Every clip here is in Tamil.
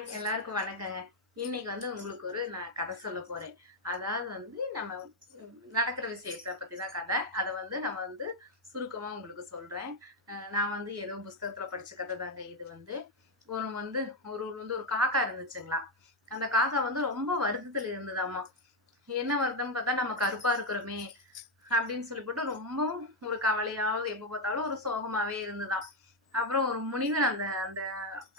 ஹாய் எல்லாருக்கும் வணக்கங்க. இன்னைக்கு உங்களுக்கு நான் கதை சொல்ல போறேன். அதாவது நம்ம நடக்கிற விஷயத்தை பத்தி தான் கதை. அதை நம்ம சுருக்கமா உங்களுக்கு சொல்றேன். நான் ஏதோ புஸ்தகத்துல படிச்ச கதை தாங்க இது. ஒரு ஒரு ஊர்ல ஒரு காக்கா இருந்துச்சுங்களா. அந்த காக்கா ரொம்ப வருத்தத்துல இருந்ததாமா. என்ன வருத்தம்னு பார்த்தா நம்ம கருப்பா இருக்கிறோமே அப்படின்னு சொல்லி போட்டு ரொம்பவும் ஒரு கவலையாவது எப்ப பார்த்தாலும் ஒரு சோகமாவே இருந்ததாம். அப்புறம் ஒரு முனிவர் அந்த அந்த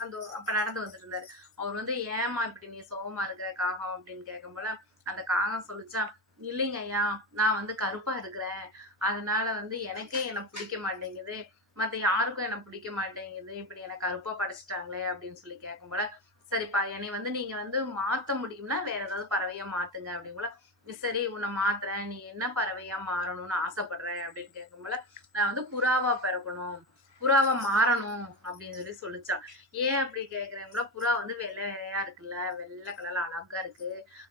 அந்த அப்ப நடந்து வந்துட்டு இருந்தாரு. அவர் ஏம்மா இப்படி நீ சோகமா இருக்கிற காகம் அப்படின்னு கேட்கும் போல அந்த காகம் சொல்லிச்சா, இல்லைங்க ஐயா, நான் கருப்பா இருக்கிறேன். அதனால எனக்கே என்ன பிடிக்க மாட்டேங்குது, மத்த யாருக்கும் என்ன பிடிக்க மாட்டேங்குது, இப்படி என்ன கருப்பா படைச்சிட்டாங்களே அப்படின்னு சொல்லி கேட்கும் போல, சரிப்பா என்னை நீங்க மாத்த முடியும்னா வேற ஏதாவது பறவையா மாத்துங்க அப்படின்னு போல. சரி உன்னை மாத்துறேன், நீ என்ன பறவையா மாறணும்னு ஆசைப்படுற அப்படின்னு கேட்கும் போல, நான் புறாவா பிறக்கணும், புறாவா மாறணும் அப்படின்னு சொல்லிச்சான். ஏன் அப்படி கேக்குறேங்களா, புறா வெள்ளை வெள்ளையா இருக்குல்ல, வெள்ளை கலர்ல அழகா இருக்கு,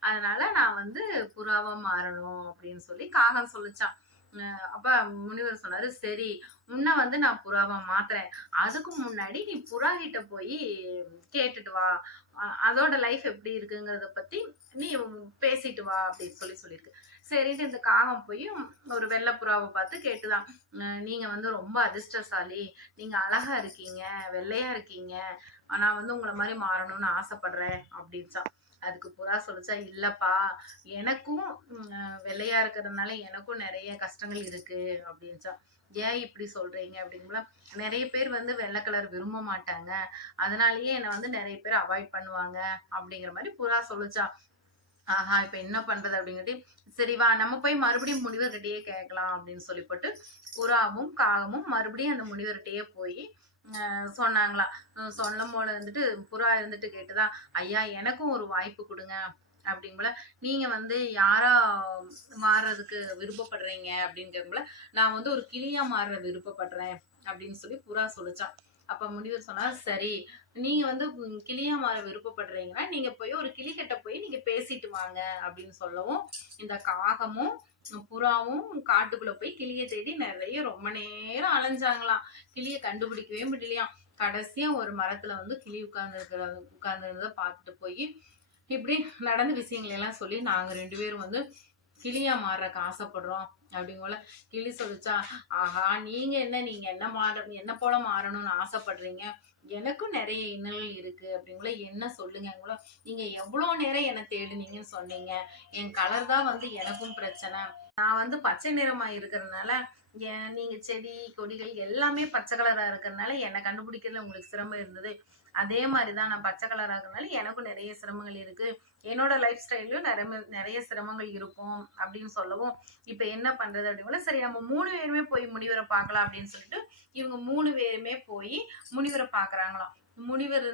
அதனால நான் புறாவா மாறணும் அப்படின்னு சொல்லி காகம் சொல்லிச்சான். அப்ப முனிவர் சொன்னாரு, சரி உன்னை நான் புறாவா மாத்துறேன், அதுக்கு முன்னாடி நீ புறா கிட்ட போய் கேட்டுட்டு வா, அதோட லைஃப் எப்படி இருக்குங்கிறத பத்தி நீ பேசிட்டு வா அப்படின்னு சொல்லியிருக்கு. சரின்ட்டு இந்த காகம் போய் ஒரு வெள்ளை புறாவை பார்த்து கேட்டுதான், நீங்க ரொம்ப அதிர்ஷ்டசாலி, நீங்க அழகா இருக்கீங்க, வெள்ளையா இருக்கீங்க, நான் உங்களை மாதிரி மாறணும்னு ஆசைப்படுறேன் அப்படின்ச்சான். அதுக்கு புறா சொல்லிச்சா, இல்லப்பா எனக்கும் வெள்ளையா இருக்கிறதுனால எனக்கும் நிறைய கஷ்டங்கள் இருக்கு அப்படின்ச்சா. ஏன் இப்படி சொல்றீங்க அப்படிங்களா, நிறைய பேர் வெள்ளை கலர் விரும்ப மாட்டாங்க, அதனாலயே என்னை நிறைய பேர் அவாய்ட் பண்ணுவாங்க அப்படிங்கிற மாதிரி புறா சொல்லிச்சா. ஆஹா இப்ப என்ன பண்றது அப்படிங்கிட்டு, சரி வா நம்ம போய் மறுபடியும் முனிவர்கிட்டயே கேட்கலாம் அப்படின்னு சொல்லிப்பட்டு புறாவும் காகமும் மறுபடியும் அந்த முனிவர்கிட்டயே போய் சொன்னாங்களாம். சொல்லும் போல புறா கேட்டுதான், ஐயா எனக்கும் ஒரு வாய்ப்பு கொடுங்க அப்படிங்கும்போல, நீங்க யாரா மாறுறதுக்கு விருப்பப்படுறீங்க அப்படின்னு கேட்கும்போல, நான் ஒரு கிளியா மாற விருப்பப்படுறேன் அப்படின்னு சொல்லி புறா சொல்லிச்சான். அப்ப முனிவர் சொன்னார், சரி நீங்க கிளியா மாற விருப்பப்படுறீங்கன்னா நீங்க போய் ஒரு கிளிகிட்ட போய் நீங்க பேசிட்டு வாங்க அப்படின்னு சொல்லவும், இந்த காகமும் புறாவும் காட்டுக்குள்ள போய் கிளியை தேடி நிறைய ரொம்ப நேரம் அலைஞ்சாங்களாம். கிளிய கண்டுபிடிக்கவே முடியலையாம். கடைசியா ஒரு மரத்துல கிளி உட்கார்ந்துருந்ததை பார்த்துட்டு போய் இப்படி நடந்த விஷயங்களை எல்லாம் சொல்லி, நாங்க 2 பேரும் கிளியா மாறக்கு ஆசைப்படுறோம் அப்படிங்கோல. கிளி சொல்லிச்சா, ஆஹா நீங்க என்ன போல மாறணும்னு ஆசைப்படுறீங்க, எனக்கும் நிறைய இன்னல்கள் இருக்கு அப்படிங்கல. என்ன சொல்லுங்க, நீங்க எவ்வளவு நேரம் என்ன தேடுனீங்கன்னு சொன்னீங்க, என் கலர் தான் எனக்கும் பிரச்சனை, நான் பச்சை நிறமா இருக்கிறதுனால நீங்க செடி கொடிகள் எல்லாமே பச்சை கலரா இருக்கிறதுனால என்னை கண்டுபிடிக்கிறதுல உங்களுக்கு சிரமம் இருந்தது, அதே மாதிரிதான் நான் பச்சை கலரா இருக்கிறதுனால எனக்கும் நிறைய சிரமங்கள் இருக்கு, என்னோட லைஃப் ஸ்டைல்லையும் நிறைய சிரமங்கள் இருக்கும் அப்படின்னு சொல்லவும், இப்ப என்ன பண்றது அப்படிங்கல. சரி நம்ம 3 பேருமே போய் முனிவரை பார்க்கலாம் அப்படின்னு சொல்லிட்டு இவங்க 3 பேருமே போய் முனிவரை பாக்குறாங்களாம். முனிவர்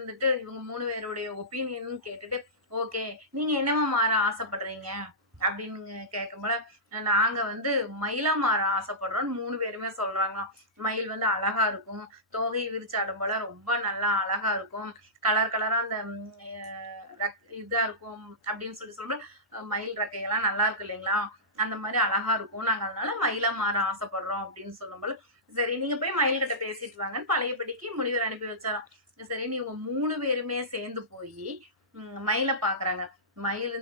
இவங்க 3 பேருடைய ஒப்பீனியன் கேட்டுட்டு, ஓகே நீங்க என்னவா மாற ஆசைப்படுறீங்க அப்படின்னு கேட்கும் போல, நாங்க மயிலா மாற ஆசைப்படுறோம்னு 3 பேருமே சொல்றாங்களாம். மயில் அழகா இருக்கும், தோகையை விரிச்சாடும் போல ரொம்ப நல்லா அழகா இருக்கும், கலர் கலரா அந்த இதா இருக்கும் அப்படின்னு சொல்லும்போது, மயில் ரெக்கையெல்லாம் நல்லா இருக்கு இல்லைங்களா, அந்த மாதிரி அழகா இருக்கும், நாங்க அதனால மயிலா மாற ஆசைப்படுறோம் அப்படின்னு சொல்லும் போல, சரி நீங்க போய் மயில் கிட்ட பேசிட்டு வாங்கன்னு பழையபடிக்கு முனிவர் அனுப்பி வச்சாராம். சரி நீங்க 3 பேருமே சேர்ந்து போய் மயிலை பாக்குறாங்க. மயில்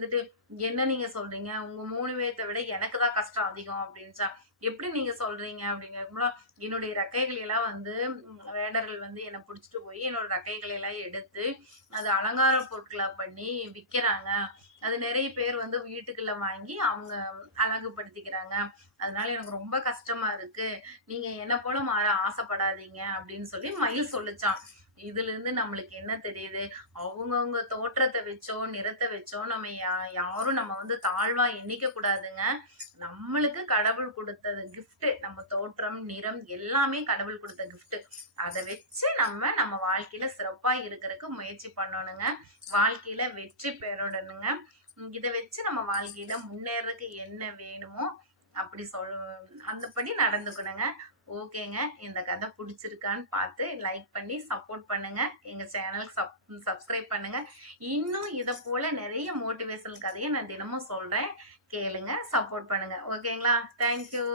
என்ன நீங்க சொல்றீங்க, உங்க 3 பேர்த்த விட எனக்கு தான் கஷ்டம் அதிகம் அப்படின்ச்சா. எப்படி நீங்க சொல்றீங்க அப்படிங்கிறப்போ, என்னுடைய ரெக்கைகளை எல்லாம் வேடர்கள் என்னை பிடிச்சிட்டு போய் என்னோட ரெக்கைகளை எல்லாம் எடுத்து அது அலங்கார பொருட்களா பண்ணி விக்கிறாங்க, அது நிறைய பேர் வீட்டுக்குள்ள வாங்கி அவங்க அழகுபடுத்திக்கிறாங்க, அதனால எனக்கு ரொம்ப கஷ்டமா இருக்கு, நீங்க என்ன போல மாற ஆசைப்படாதீங்க அப்படின்னு சொல்லி மயில் சொல்லிச்சான். இதுல இருந்து நம்மளுக்கு என்ன தெரியுது, அவங்கவுங்க தோற்றத்தை வச்சோ நிறத்தை வச்சோ நம்ம யாரும் நம்ம தாழ்வா எண்ணிக்க கூடாதுங்க. நம்மளுக்கு கடவுள் கொடுத்தது கிஃப்ட், நம்ம தோற்றம் நிறம் எல்லாமே கடவுள் கொடுத்த கிஃப்ட், அதை வச்சு நம்ம வாழ்க்கையில சிறப்பா இருக்கிறதுக்கு முயற்சி பண்ணணுங்க, வாழ்க்கையில வெற்றி பெறணுங்க. இதை வச்சு நம்ம வாழ்க்கையில முன்னேறதுக்கு என்ன வேணுமோ அப்படி அந்தபடி நடந்துக்கணுங்க. ஓகேங்க, இந்த கதை பிடிச்சிருக்கான்னு பார்த்து லைக் பண்ணி சப்போர்ட் பண்ணுங்க, எங்க சேனலுக்கு சப்ஸ்கிரைப் பண்ணுங்க. இன்னும் இதை போல நிறைய மோட்டிவேஷனல் கதையை நான் தினமும் சொல்றேன், கேளுங்க, சப்போர்ட் பண்ணுங்க. ஓகேங்களா, தேங்க்யூ.